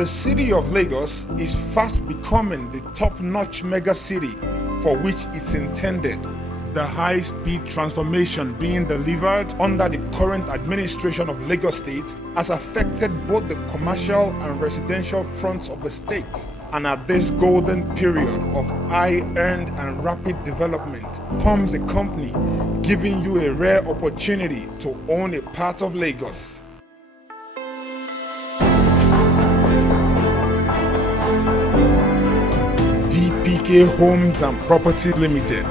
The city of Lagos is fast becoming the top-notch mega city for which it's intended. The high-speed transformation being delivered under the current administration of Lagos State has affected both the commercial and residential fronts of the state. And at this golden period of high-earned and rapid development comes a company giving you a rare opportunity to own a part of Lagos. DPKay Homes and Property Limited,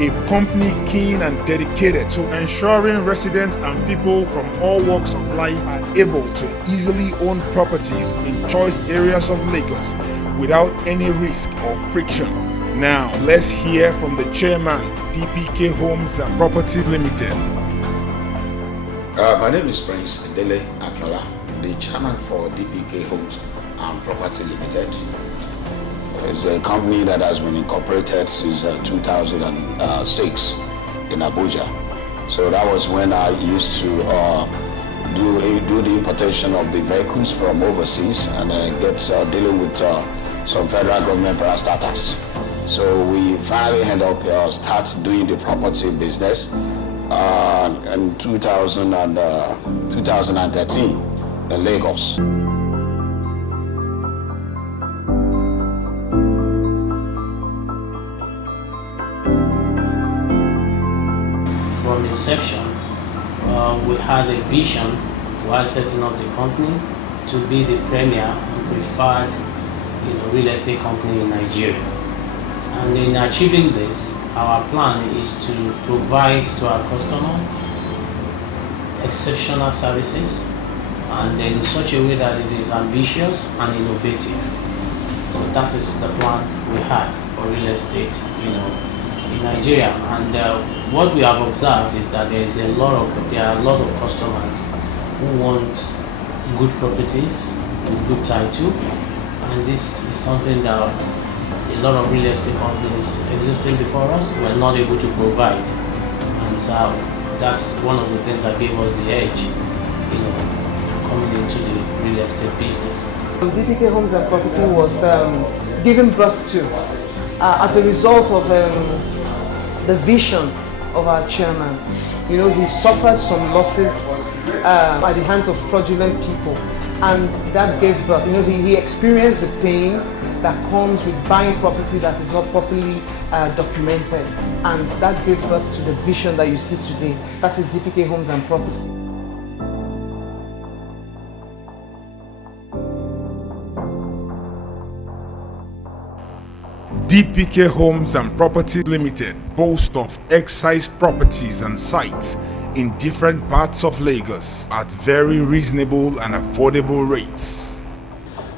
a company keen and dedicated to ensuring residents and people from all walks of life are able to easily own properties in choice areas of Lagos without any risk or friction. Now, let's hear from the chairman, DPKay Homes and Property Limited. My name is Prince Dele Akiola, the chairman for DPKay Homes and Property Limited. It's a company that has been incorporated since 2006 in Abuja. So that was when I used to do the importation of the vehicles from overseas and get dealing with some federal government parastatals. So we finally end up start doing the property business in 2013 in Lagos. From inception, we had a vision while setting up the company to be the premier and preferred real estate company in Nigeria. And in achieving this, our plan is to provide to our customers exceptional services, and in such a way that it is ambitious and innovative. So that is the plan we had for real estate in Nigeria. And what we have observed is that there are a lot of customers who want good properties with good title, and this is something that a lot of real estate companies existing before us were not able to provide, and so that's one of the things that gave us the edge, coming into the real estate business. DPKay Homes and Property was given birth to as a result of the vision of our chairman. He suffered some losses at the hands of fraudulent people, and that gave birth. He experienced the pains that comes with buying property that is not properly documented, and that gave birth to the vision that you see today. That is DPKay Homes and Property. DPKay Homes and Property Limited boasts of excise properties and sites in different parts of Lagos at very reasonable and affordable rates.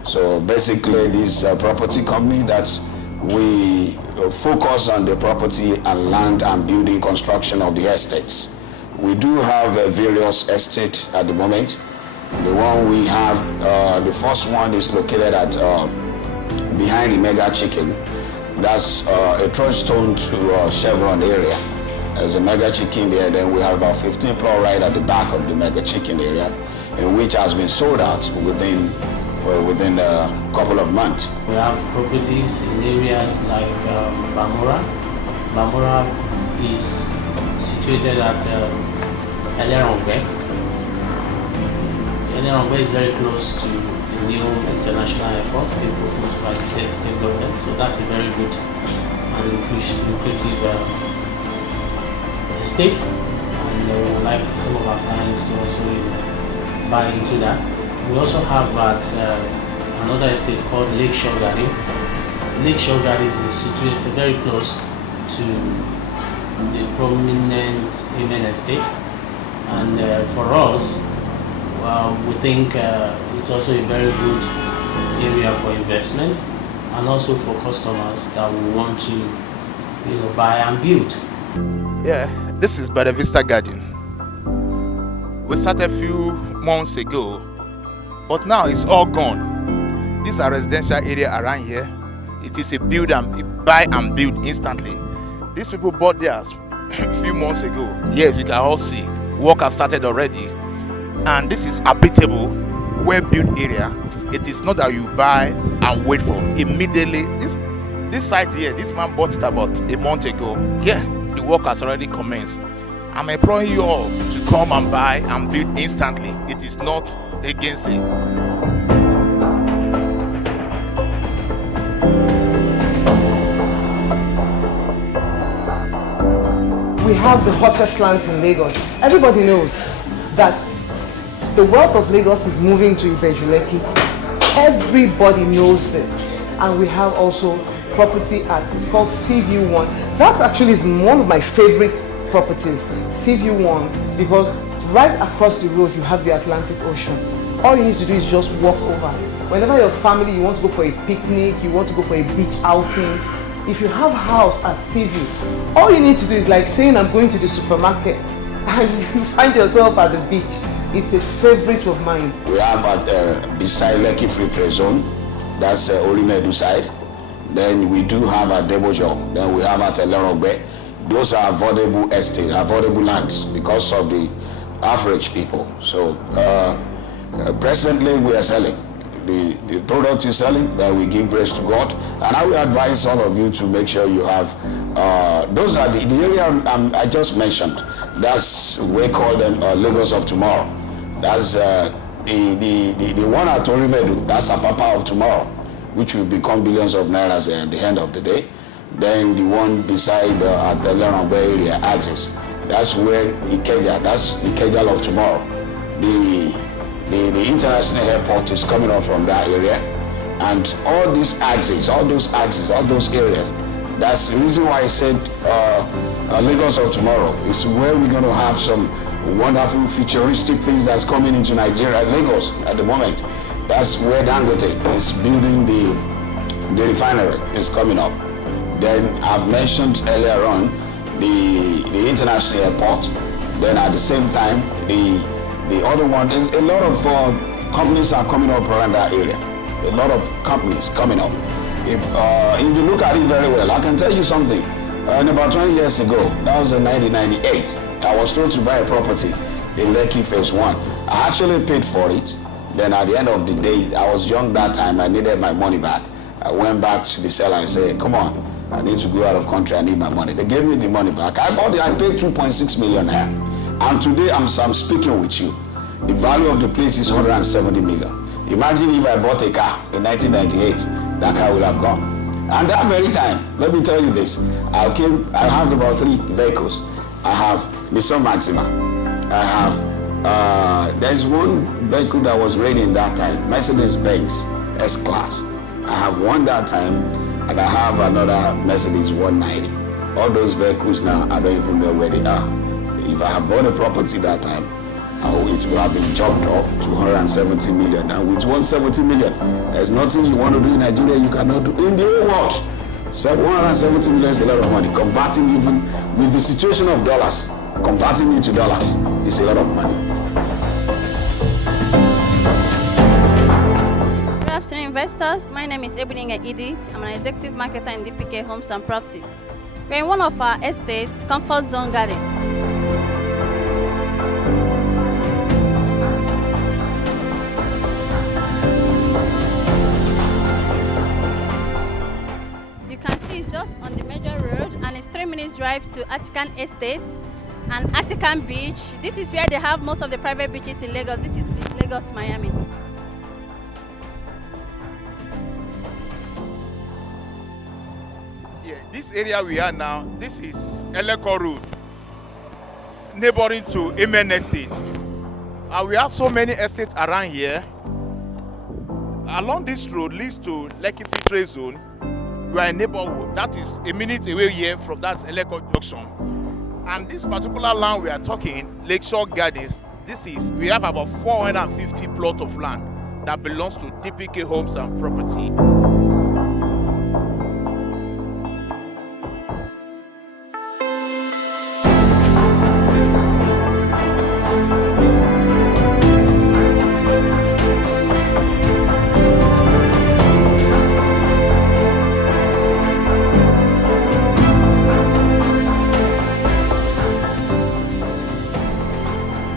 So basically, this property company that we focus on the property and land and building construction of the estates. We do have various estates at the moment. The one we have, the first one is located at behind the Mega Chicken. That's a touchstone to Chevron area. There's a Mega Chicken there. Then we have about 15 plots right at the back of the Mega Chicken area, in which has been sold out within a couple of months. We have properties in areas like Bamura. Bamura is situated at Elerongbe. Elerongbe is very close to the new international airport, proposed by the state government. So that's a very good and lucrative estate. And we would like some of our clients to also buy into that. We also have at another estate called Lakeshore Gardens. Lakeshore Gardens is situated very close to the prominent Amen estate, and for us, we think it's also a very good area for investment, and also for customers that will want to, buy and build. Yeah, this is Bada Vista Garden. We started a few months ago, but now it's all gone. These are residential area around here. It is a buy and build instantly. These people bought theirs a few months ago. Yes, you can all see work has started already, and this is habitable, well-built area. It is not that you buy and wait for immediately. This site here, this man bought it about a month ago. Yeah, the work has already commenced. I'm imploring you all to come and buy and build instantly. It is not against it. We have the hottest lands in Lagos. Everybody knows that the wealth of Lagos is moving to Ibejuleki. Everybody knows this. And we have also property at, it's called Seaview 1. That actually is one of my favorite properties, Seaview 1, because right across the road you have the Atlantic Ocean. All you need to do is just walk over. Whenever your family, you want to go for a picnic, you want to go for a beach outing, if you have a house at Seaview, all you need to do is like saying I'm going to the supermarket and you find yourself at the beach. It's a favorite of mine. We have at beside Lekki Free Trade Zone, that's Olimedu side. Then we do have at Debojo, then we have at Lerogbe. Those are affordable estates, affordable lands because of the average people. So presently we are selling. The product is selling, that we give praise to God. And I will advise all of you to make sure you have, those are the area I just mentioned. That's, we call them Lagos of tomorrow. That's the one at Orimedu, that's Apapa of tomorrow, which will become billions of nairas at the end of the day. Then the one beside at the Lerongbe area, Axis, that's where Ikeja, that's Ikeja of tomorrow. The international airport is coming up from that area, and all these axes, all those areas. That's the reason why I said Lagos of tomorrow is where we're going to have some wonderful futuristic things that's coming into Nigeria, Lagos at the moment. That's where Dangote is building the refinery is coming up. Then I've mentioned earlier on the international airport. Then at the same time, the other one is a lot of companies are coming up around that area. A lot of companies coming up. If you look at it very well, I can tell you something. About 20 years ago, that was in 1998, I was told to buy a property in Lekki Phase 1. I actually paid for it. Then at the end of the day, I was young that time, I needed my money back. I went back to the seller and said, come on, I need to go out of country, I need my money. They gave me the money back. I bought it, I paid 2.6 million naira. And today I'm speaking with you. The value of the place is 170 million. Imagine if I bought a car in 1998, that car will have gone. And that very time, let me tell you this, I have about 3 vehicles. I have Nissan Maxima. I have, there's one vehicle that was raining that time, Mercedes-Benz S-Class. I have one that time, and I have another Mercedes 190. All those vehicles now, I don't even know where they are. If I have bought a property that time, it will have been jumped up to 170 million. And with 170 million, there's nothing you want to do in Nigeria you cannot do in the whole world. So 170 million is a lot of money. Converting even with the situation of dollars, converting it to dollars is a lot of money. Good afternoon, investors. My name is Ebuninga Edith. I'm an executive marketer in DPKay Homes and Property. We're in one of our estates, Comfort Zone Garden. Just on the major road, and it's 3 minutes drive to Atikan Estates and Atikan Beach. This is where they have most of the private beaches in Lagos. This is the Lagos, Miami. Yeah, this area we are now, this is Eleko Road, neighboring to Amen Estate. We have so many estates around here. Along this road leads to Lekki Free Trade Zone. We are a neighborhood that is a minute away here from that Eleko Junction. And this particular land we are talking, Lakeshore Gardens, we have about 450 plots of land that belongs to DPKay Homes and Property.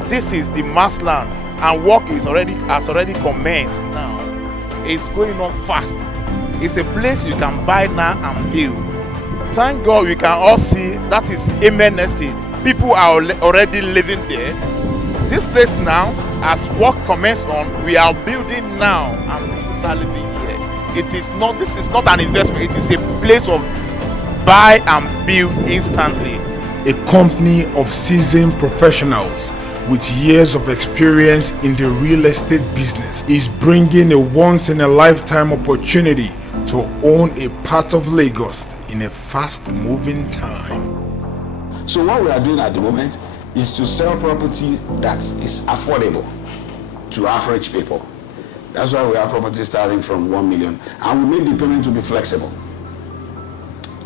This is the mass land, and work has already commenced now. is going on fast. It's a place you can buy now and build. Thank God we can all see that is Amen Estate. People are already living there. This place now, as work commenced on, we are building now and people start living here. This is not an investment, it is a place of buy and build instantly. A company of seasoned professionals with years of experience in the real estate business is bringing a once-in-a-lifetime opportunity to own a part of Lagos in a fast-moving time. So what we are doing at the moment is to sell property that is affordable to average people. That's why we have property starting from 1 million, and we make the payment to be flexible.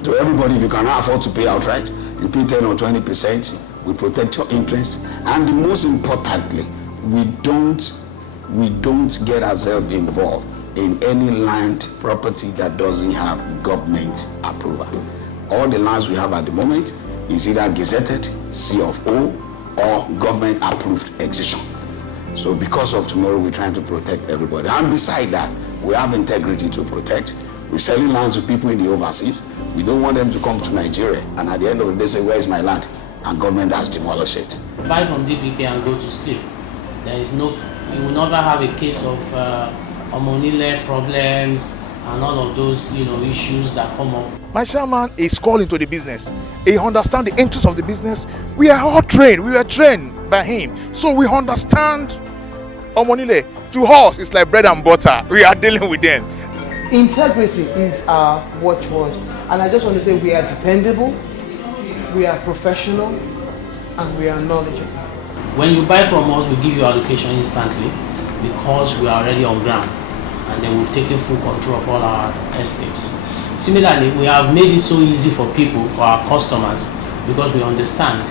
To everybody, if you cannot afford to pay outright, you pay 10 or 20%, we protect your interest, and the most importantly, we don't get ourselves involved in any land property that doesn't have government approval. All the lands we have at the moment is either gazetted, C of O, or government approved excision. So because of tomorrow, we're trying to protect everybody. And beside that, we have integrity to protect. We're selling land to people in the overseas. We don't want them to come to Nigeria and at the end of the day say, where is my land? And government has demolished it. Buy from DPKay and go to sleep. There is no, you will never have a case of hormonal problems and all of those issues that come up. My chairman is called into the business. He understands the interests of the business. We are all trained. We were trained by him. So we understand hormonal. To us, it's like bread and butter. We are dealing with them. Integrity is our watchword. And I just want to say we are dependable, we are professional, and we are knowledgeable. When you buy from us, we give you allocation instantly because we are already on ground. And then we've taken full control of all our estates. Similarly, we have made it so easy for people, for our customers, because we understand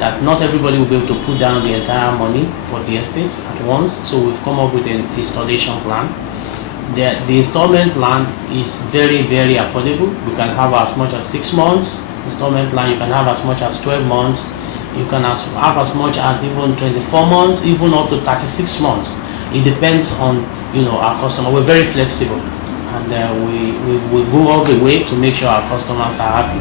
that not everybody will be able to put down the entire money for the estates at once. So we've come up with an installation plan. The installment plan is very, very affordable. You can have as much as 6 months installment plan. You can have as much as 12 months. You can have as much as even 24 months, even up to 36 months. It depends on our customer. We're very flexible, and we go all the way to make sure our customers are happy.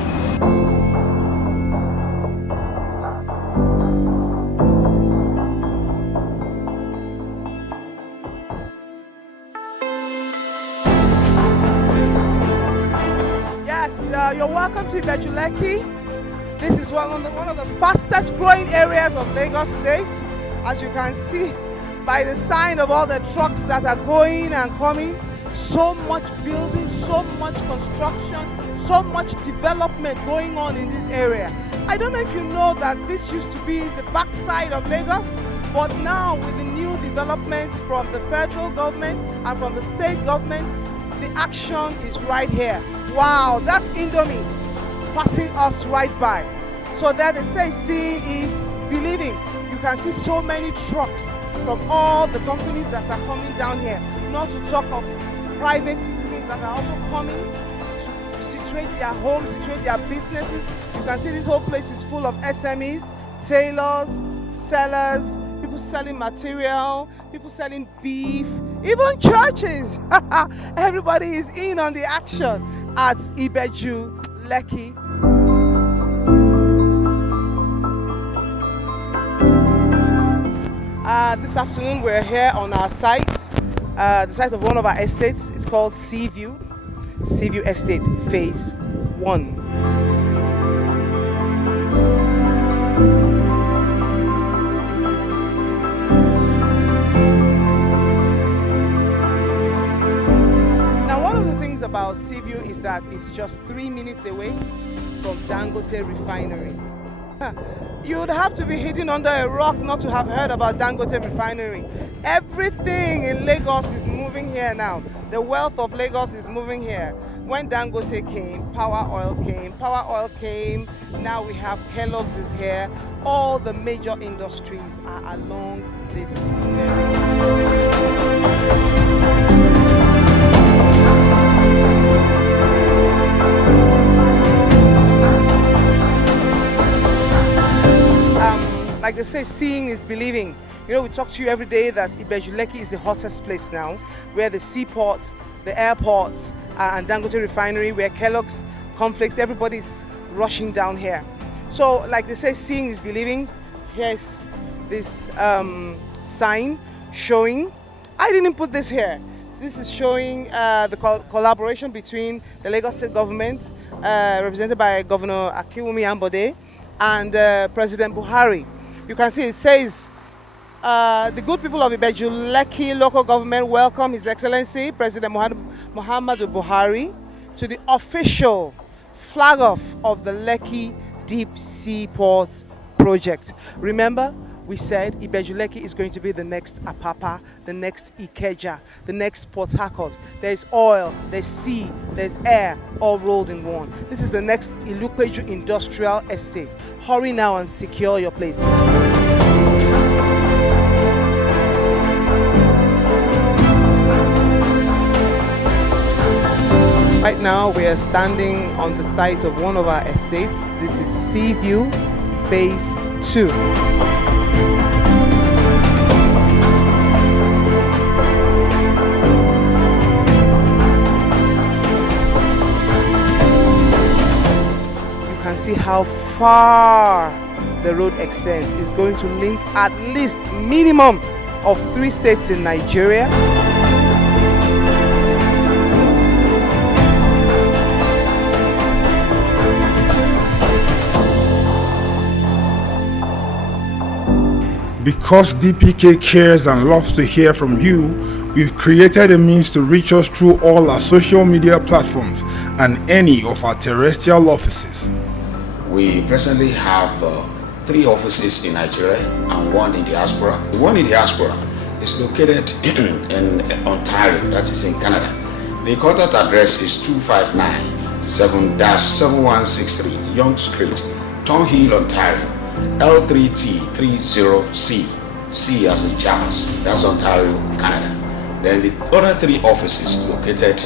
Yes, you're welcome to Lekki. This is one of the fastest growing areas of Lagos State, as you can see by the sign of all the trucks that are going and coming. So much building, so much construction, so much development going on in this area. I don't know if you know that this used to be the backside of Lagos, but now with the new developments from the federal government and from the state government, the action is right here. Wow, that's Indomie passing us right by. So there they say seeing is believing. You can see so many trucks from all the companies that are coming down here, not to talk of private citizens that are also coming to situate their homes, situate their businesses. You can see this whole place is full of SMEs, tailors, sellers, people selling material, people selling beef, even churches. Everybody is in on the action at Ibeju, Lekki. This afternoon we're here on our site, the site of one of our estates. It's called Seaview Estate Phase 1. Now, one of the things about Seaview is that it's just 3 minutes away from Dangote Refinery. You would have to be hidden under a rock not to have heard about Dangote Refinery. Everything in Lagos is moving here now. The wealth of Lagos is moving here. When Dangote came, Power Oil came, now we have Kellogg's is here. All the major industries are along this like they say, seeing is believing. You know, we talk to you every day that Ibeju-Lekki is the hottest place now, where the seaport, the airport, and Dangote refinery, where Kellogg's, Cornflakes, everybody's rushing down here. So, like they say, seeing is believing. Here's this sign showing. I didn't put this here. This is showing the collaboration between the Lagos State government, represented by Governor Akinwumi Ambode, and President Buhari. You can see it says, the good people of Ibeju-Lekki local government welcome His Excellency President Muhammadu Buhari to the official flag off of the Lekki Deep Sea Port project. Remember, we said Ibeju-Lekki is going to be the next Apapa, the next Ikeja, the next Port Harcourt. There's oil, there's sea, there's air, all rolled in one. This is the next Ilupeju Industrial Estate. Hurry now and secure your place. Right now we are standing on the site of one of our estates. This is Seaview Phase 2. You can see how far the road extends. It's going to link at least minimum of 3 states in Nigeria. Because DPKay cares and loves to hear from you, we've created a means to reach us through all our social media platforms and any of our terrestrial offices. We presently have 3 offices in Nigeria and 1 in diaspora. The one in diaspora is located in Ontario, that is in Canada. The contact address is 259-7-7163 Yonge Street, Thornhill, Ontario. L3T30C, C as in Charles, that's Ontario, Canada. Then the other 3 offices located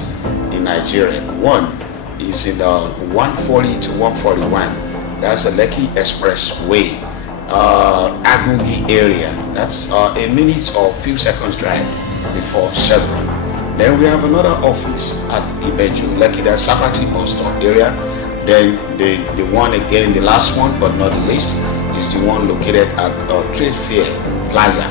in Nigeria. One is in 140 to 141, that's the Lekki Expressway, Agugi area. That's a minute or few seconds drive before Chevron. Then we have another office at Ibeju-Lekki, that's Sabati bus stop area. Then the one again, the last one but not the least, is the one located at Trade Fair Plaza,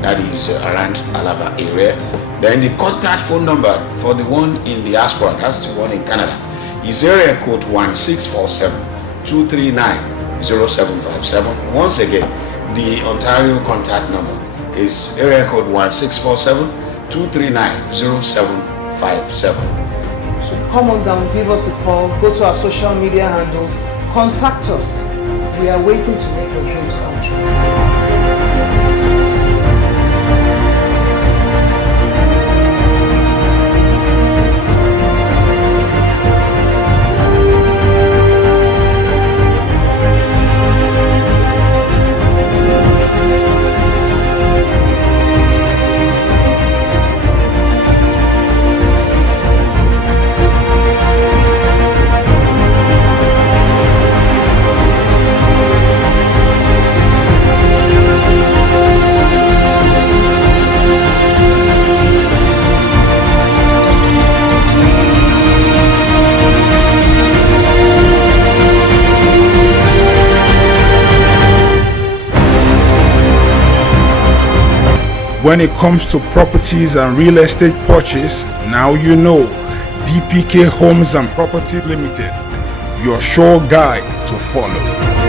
that is around Alaba area. Then the contact phone number for the one in diaspora, that's the one in Canada, is area code 1647-239-0757. Once again, the Ontario contact number is area code 1647-239-0757. Come on down, give us a call, go to our social media handles, contact us. We are waiting to make your dreams come true. When it comes to properties and real estate purchase, now you know DPKay Homes and Property Limited, your sure guide to follow.